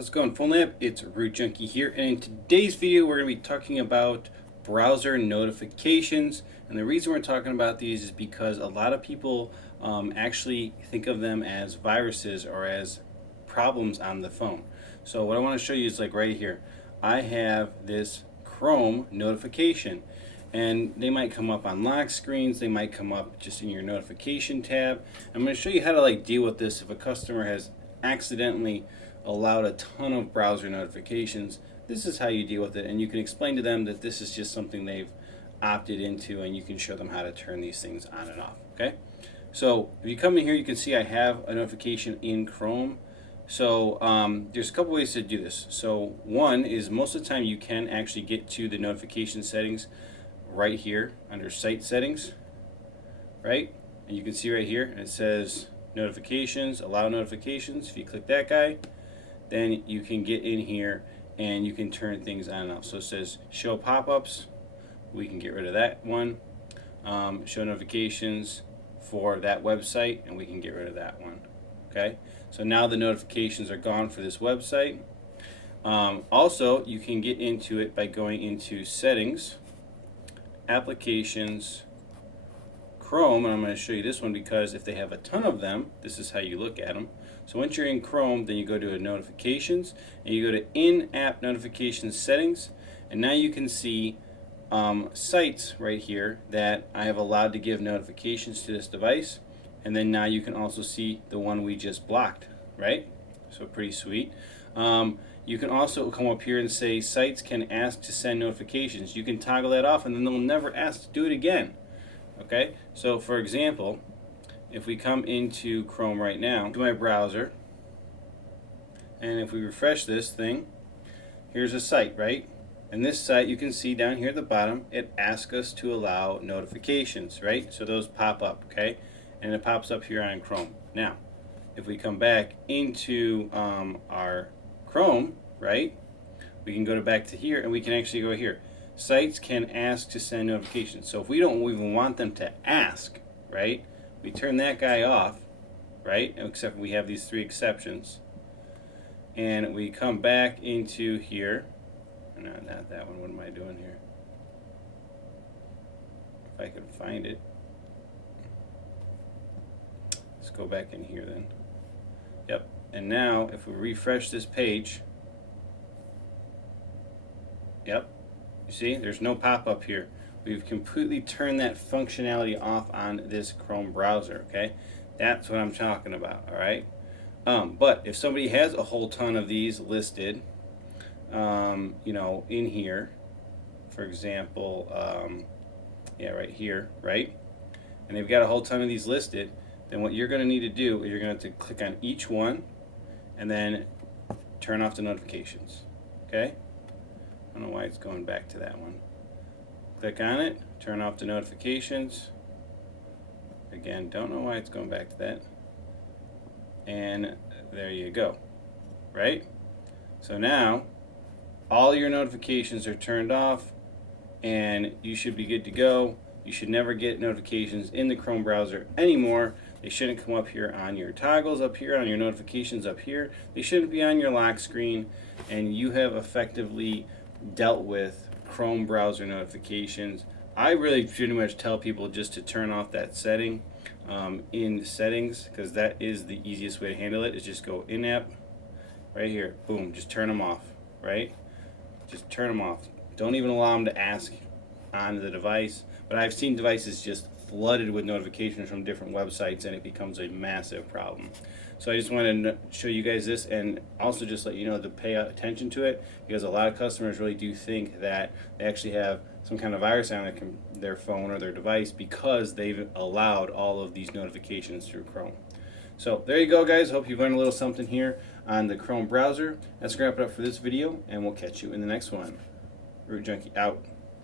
How's it going, PhonLab? It's Root Junkie here, and in today's video we're going to be talking about browser notifications. And the reason we're talking about these is because a lot of people actually think of them as viruses or as problems on the phone. So what I want to show you is like right here. I have this Chrome notification, and they might come up on lock screens, they might come up just in your notification tab. I'm going to show you how to like deal with this if a customer has accidentally allowed a ton of browser notifications. This is how you deal with it, and you can explain to them that this is just something they've opted into, and you can show them how to turn these things on and off. Okay, so if you come in here, you can see I have a notification in Chrome. So there's a couple ways to do this. So one is most of the time you can actually get to the notification settings right here under site settings, right? And you can see right here it says notifications, allow notifications. If you click that guy, then you can get in here and you can turn things on and off. So it says show pop-ups, we can get rid of that one. Show notifications for that website, and we can get rid of that one. Okay, so now the notifications are gone for this website. Also, you can get into it by going into settings, applications, Chrome, and I'm going to show you this one because if they have a ton of them, this is how you look at them. So once you're in Chrome, then you go to notifications, and you go to in-app notifications settings, and now you can see sites right here that I have allowed to give notifications to this device. And then now you can also see the one we just blocked, right? So pretty sweet. You can also come up here and say sites can ask to send notifications. You can toggle that off, and then they'll never ask to do it again. Okay, so for example, if we come into Chrome right now, to my browser, and if we refresh this thing, here's a site, right? And this site, you can see down here at the bottom, it asks us to allow notifications, right? So those pop up, okay? And it pops up here on Chrome. Now, if we come back into our Chrome, right, we can go back to here, and we can actually go here. Sites can ask to send notifications. So if we don't even want them to ask, right, we turn that guy off, right, except we have these three exceptions. And we come back into here. No, not that one. What am I doing here? If I could find it. Let's go back in here then. Yep. And now if we refresh this page, yep, you see there's no pop-up here. We've completely turned that functionality off on this Chrome browser. Okay, that's what I'm talking about. All right. But if somebody has a whole ton of these listed, you know, in here, for example, yeah, right here, right, and they've got a whole ton of these listed, then what you're going to need to do is you're going to have to click on each one and then turn off the notifications. Okay? I don't know why it's going back to that one. Click on it, turn off the notifications. Again, don't know why it's going back to that. And there you go. Right? So now all your notifications are turned off, and you should be good to go. You should never get notifications in the Chrome browser anymore. They shouldn't come up here on your toggles up here, on your notifications up here. They shouldn't be on your lock screen, and you have effectively dealt with Chrome browser notifications. I really pretty much tell people just to turn off that setting in settings, because that is the easiest way to handle it, is just go in app, right here, boom, just turn them off, right? Just turn them off. Don't even allow them to ask on the device. But I've seen devices just flooded with notifications from different websites, and it becomes a massive problem. So I just wanted to show you guys this, and also just let you know to pay attention to it, because a lot of customers really do think that they actually have some kind of virus on their phone or their device because they've allowed all of these notifications through Chrome. So there you go, guys. Hope you've learned a little something here on the Chrome browser. That's going to wrap it up for this video, and we'll catch you in the next one. Root Junkie out.